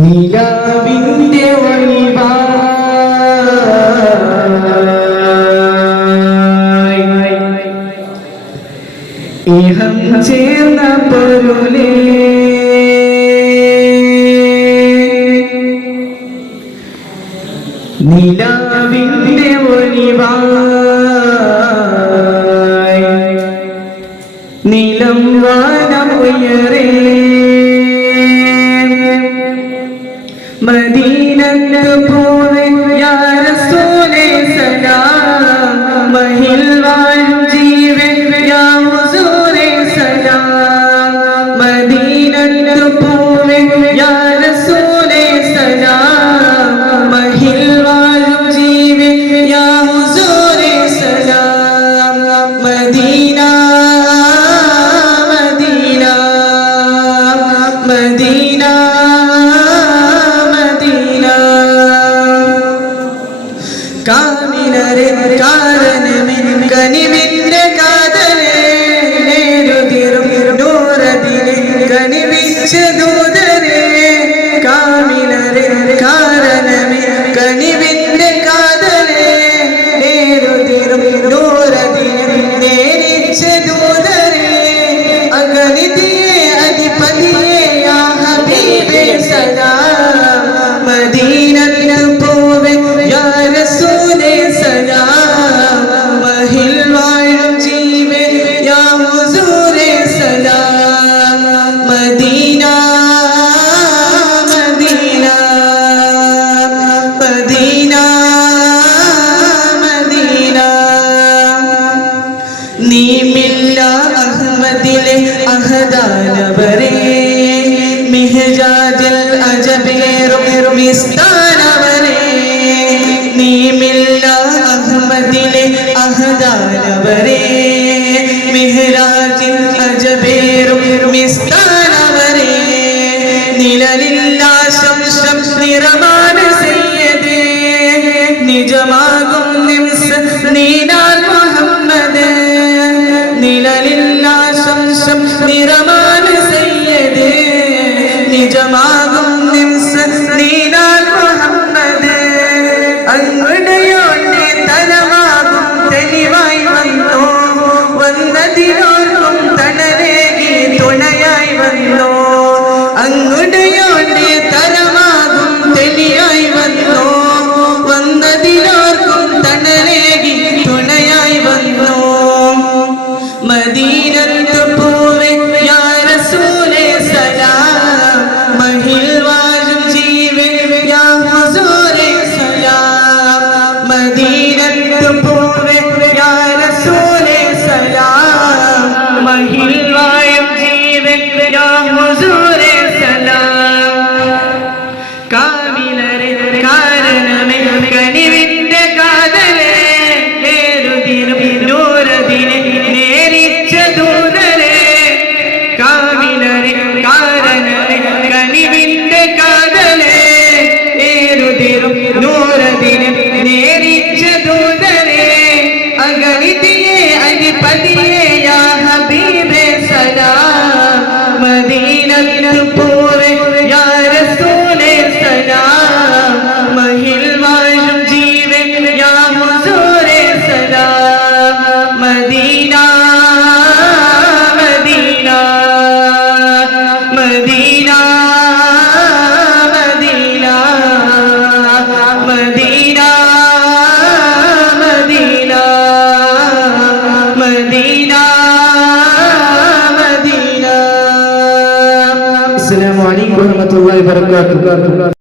നിലാവിന്റെ ഇഹം ചേർന്ന പൊരുളേ നിലാവിന്റെ ഒളിവായി നിലം വാനം ഉയരേ മദീനത്ത് പോവേ യാ റസൂലേ സലാം മഹിൽ വാഴും ജീവേ യാ ഹുസൂരേ സലാം മദീനത്ത് പോവേ യാ റസൂലേ സലാം മഹിൽ വാഴും ജീവേ യാ ഹുസൂരേ സലാം മദീന മദീന മദീന കാമിനരെ കാരണമേ കനിവിന്റെ കാതലേ നേരുതിരും നൂറതിനെ കനിവിച്ച ദൂതരേ കാമിനരെ കാരണമേ കനിവിന്റെ കാതലേ നേരുതിരും നൂറതിനെ നേരിച്ച ദൂതരേ അഗണിതിയെ അധിപതിയെ യാ ഹബീബേ സലാം മദീനത്ത് പോവേ യാ റസൂലേ സലാം മഹിൽ വാഴും ജീവേ യാ ഹുസൂരേ സലാം മദീന മദീന മദീന മദീന നീമില്ല അഹ്മദിലെ അഹദാനവരേ മിഹ്ജാജിൽ അജബേറും മിസ്താനവരേ നീമില്ല അഹ്മദിലെ അഹദാനവരേ മിഹ്റാജിൽ അജബേറും മിസ്താനവരേ നിലലില്ല ശംശം നിറമാന സയ്യദേ നിജമാകും നിംസ് നീനാൽ മുഹമ്മദ് നിലലില്ല ശംശം നിറമാന സയ്യദേ നിജമാകും നിംസ് നീനാൽ മുഹമ്മദ് അങ്ങുടയോന്റെ തലമാകും തെളിവായി വന്നോ വന്നതിനോർക്കും തണലേകി തുണയായി വന്നോ അങ്ങുടയോന്റെ തലമാകും തെളിയായി വന്നോ വന്നതിനോർക്കും തണലേകി തുണയായി വന്നോ മദീനത്ത് പോവേ യാ റസൂലേ സലാം മഹിൽ വാഴും ജീവേ യാ ഹുസൂരേ സലാം മദീനത്ത് പോവേ യാ റസൂലേ സലാം മഹിൽ വാഴും ജീവേ യാ ഹുസൂരേ സലാം കാമിലരെ കാരണമേ കനിവിന്റെ കാതലേ ഏതുദിനം നൂറതിനെ നേരിച്ച ദൂതരേ കാമിലരെ കാരണമേ കനിവിന്റെ കാതലേ ഏതുദിനം നൂറതിനെ നേരിച്ച ദൂതരേ അഗണിതിയെ അധിപതിയെ യാ ഹബീബേ സലാം മദീനത്ത് പോവേ യാ റസൂലേ സലാം മഹിൽ വാഴും ജീവേ യാ ഹുസൂരേ സലാം Medina Medina Medina Medina Medina Medina Medina Medina. അസ്സലാമു അലൈക്കും വറഹ്മത്തുള്ളാഹി വബറകാതുഹു.